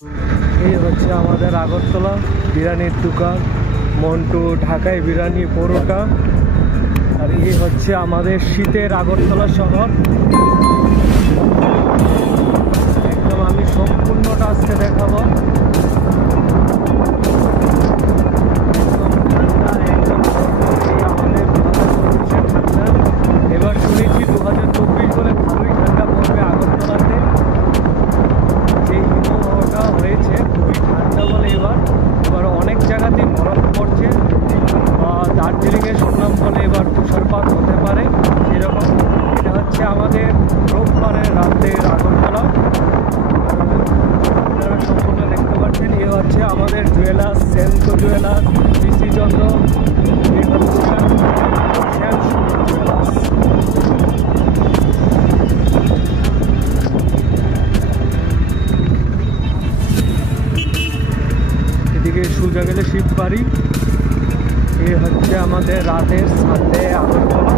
এই হচ্ছে আমাদের আগরতলা বিরিয়ানির দোকান, মন্টু ঢাকায় বিরিয়ানি পরোটা। আর এই হচ্ছে আমাদের শীতের আগরতলা শহর। একদম আমি সম্পূর্ণটা আজকে দেখাবো। এবার শুনেছি 2024 বলে ভালোই ঠান্ডা পড়বে আগরতলাতে। যে হিমবাহটা হয়েছে খুবই ঠান্ডা বলে এবার অনেক জায়গাতেই বরফ পড়ছে। দার্জিলিংয়ের শুনলাম বলে এবার তুষারপাত হতে পারে এরকম। এটা হচ্ছে আমাদের রোববারের রাতের আগরতলা, আপনারা সম্পূর্ণ দেখতে পাচ্ছেন। এ হচ্ছে আমাদের জুয়েলার্স, সেনকো জুয়েলার্স, পিসি চন্দ্র। এ হচ্ছে জুয়েলার্স। এদিকে সোজা গেলে শিববাড়ি। এ হচ্ছে আমাদের রাতের সানডে আগরতলা।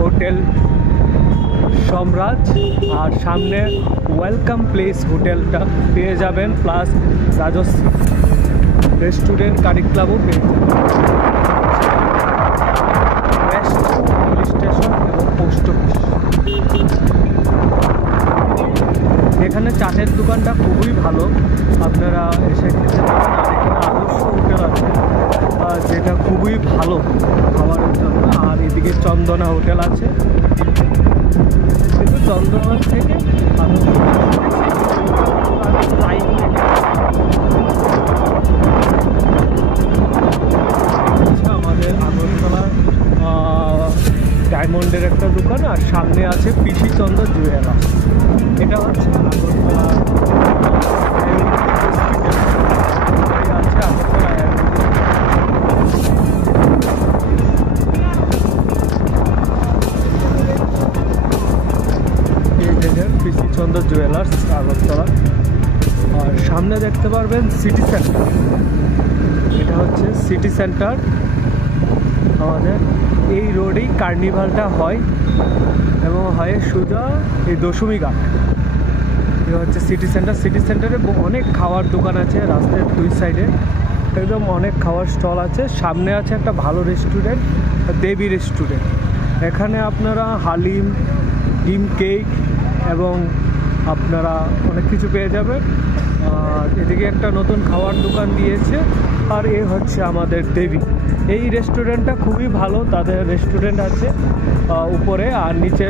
হোটেল সম্রাট আর সামনে ওয়েলকাম প্লেস হোটেলটা পেয়ে যাবেন, প্লাস রাজশ্রী রেস্টুরেন্ট কারি ক্লাবও পেয়ে যাবেন। ওয়েস্ট পুলিশ স্টেশন এবং পোস্ট অফিস। এখানে চাটের দোকানটা খুবই ভালো, আপনারা এসে খেতে পারেন। আর এখানে আদর্শ হোটেল আছে যেটা খুবই ভালো খাবারের জন্য। আর এদিকে চন্দনা হোটেল আছে, কিন্তু চন্দনা থেকে আমাদের আগরতলার ডায়মন্ডের একটা দোকান। আর সামনে আছে পিসি চন্দ্র জুয়েলার্স। এটা হচ্ছে আগরতলা পিসি চন্দ্র জুয়েলার্স আগরতলা। আর সামনে দেখতে পারবেন সিটি সেন্টার। এটা হচ্ছে সিটি সেন্টার। আমাদের এই রোডেই কার্নিভালটা হয় এবং হয় সোজা এই দশমী ঘাট। এটা হচ্ছে সিটি সেন্টার। সিটি সেন্টারে অনেক খাওয়ার দোকান আছে রাস্তার দুই সাইডে, একদম অনেক খাওয়ার স্টল আছে। সামনে আছে একটা ভালো রেস্টুরেন্ট, দেবী রেস্টুরেন্ট। এখানে আপনারা হালিম, ডিম কেক এবং আপনারা অনেক কিছু পেয়ে যাবেন। আর এদিকে একটা নতুন খাওয়ার দোকান দিয়েছে। আর এ হচ্ছে আমাদের দেবী। এই রেস্টুরেন্টটা খুবই ভালো, তাদের রেস্টুরেন্ট আছে উপরে আর নিচে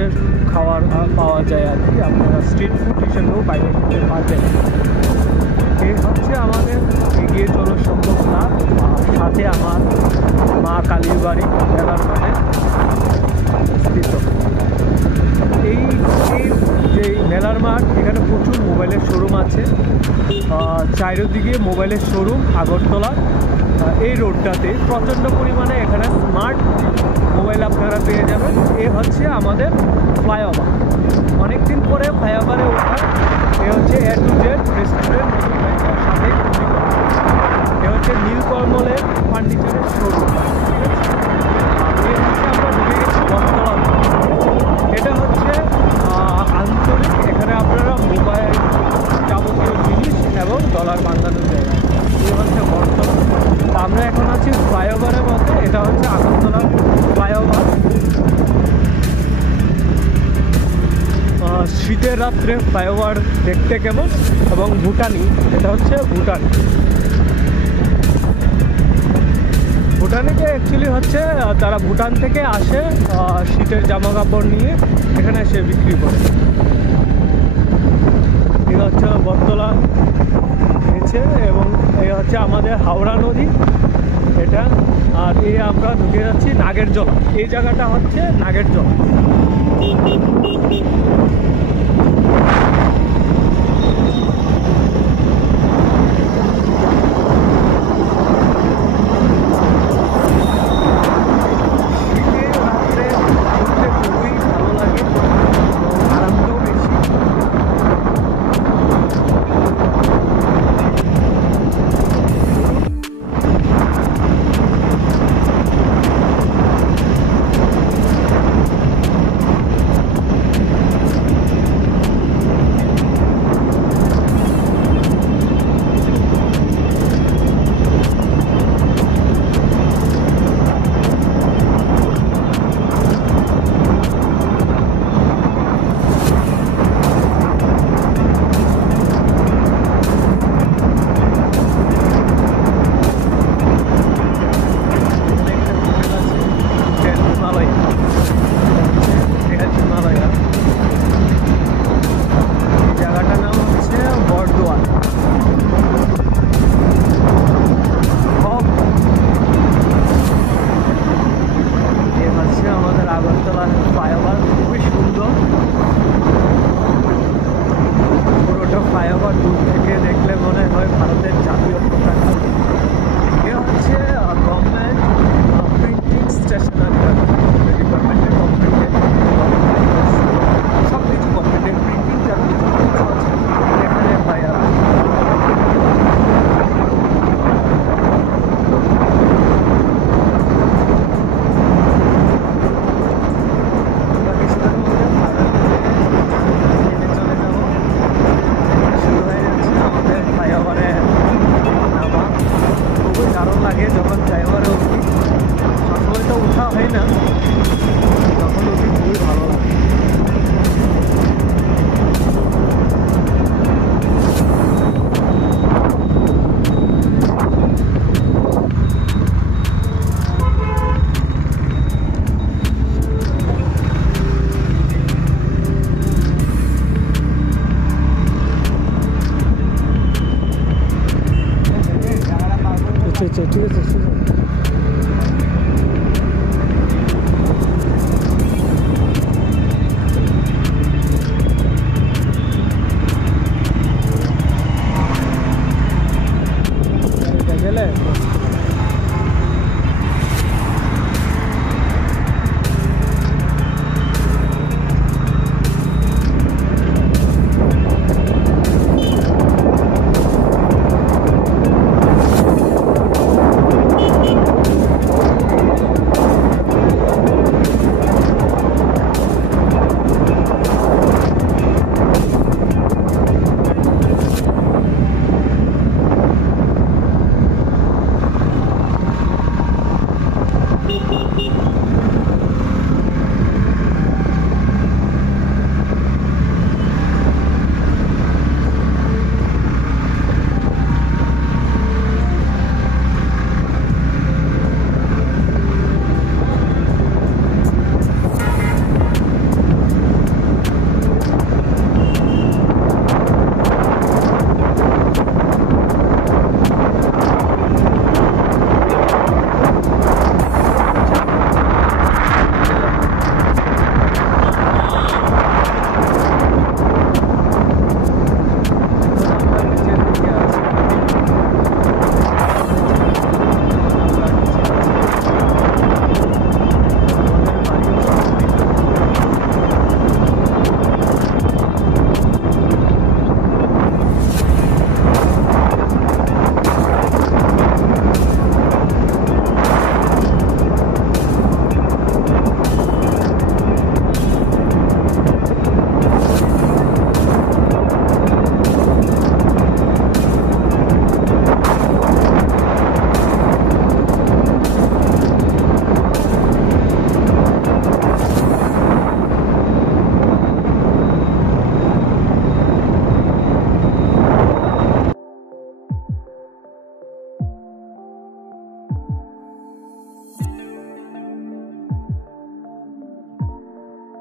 খাওয়ার পাওয়া যায় আর কি। আপনারা স্ট্রিট ফুড হিসেবেও বাইরে খেতে পারবেন। এই হচ্ছে আমাদের এগিয়ে চলো সম্ভব না। সাথে আমার মা কালীর বাড়ি মেলার মাঠে স্থিত। এই যে মেলার মাঠ, এখানে প্রচুর মোবাইলের শোরুম আছে। চারিদিকে মোবাইলের শোরুম আগরতলা। এই রোডটাতে প্রচণ্ড পরিমাণে এখানে স্মার্ট মোবাইল আপনারা পেয়ে যাবেন। এ হচ্ছে আমাদের ফ্লাইওভার। অনেকদিন পরে ফ্লাইওভারে ওঠার। এ হচ্ছে এ টু জেড রেস্টুরেন্ট সাথে এ হচ্ছে নীলকমলের ফার্নিচারের শোরুম। ঠিক আছে, আমরা ঢুকে গেছি বটতলা। এটা হচ্ছে আঞ্চলিক, এখানে আপনারা মোবাইল যাবতীয় জিনিস এবং ডলার বাঁধানোর জায়গা। এই হচ্ছে বটতলা। আমরা এখন আছি ফ্লাইওভারের মধ্যে। এটা হচ্ছে আগরতলা ফ্লাইওভার। শীতের রাত্রে ফ্লাইওভার দেখতে কেমন এবং ভুটানি। এটা হচ্ছে ভুটান। ভুটানিতে অ্যাকচুয়ালি হচ্ছে তারা ভুটান থেকে আসে শীতের জামা কাপড় নিয়ে এখানে এসে বিক্রি করে। এটা হচ্ছে বটতলা নিচে এবং এই হচ্ছে আমাদের হাওড়া নদী এটা। আর এই আমরা ঢুকে যাচ্ছি নাগেরজলা। এই জায়গাটা হচ্ছে নাগেরজলা। আবার দূর থেকে দেখলে মনে হয় ভারতের জাতীয় পতাকা। এ হচ্ছে গভর্নমেন্ট প্রিন্টিং স্টেশনারি, গভর্নমেন্টের গভর্নমেন্টের সব কিছু গভর্নমেন্টের প্রিন্টিং জাতীয় আছে এখানে পাই আর লাগে যখন ড্রাইভারে উঠি, সবসময় তো উঠা হয় না, তখন উঠি খুবই ভালো লাগে। ঠিক আছে, ঠিক আছে।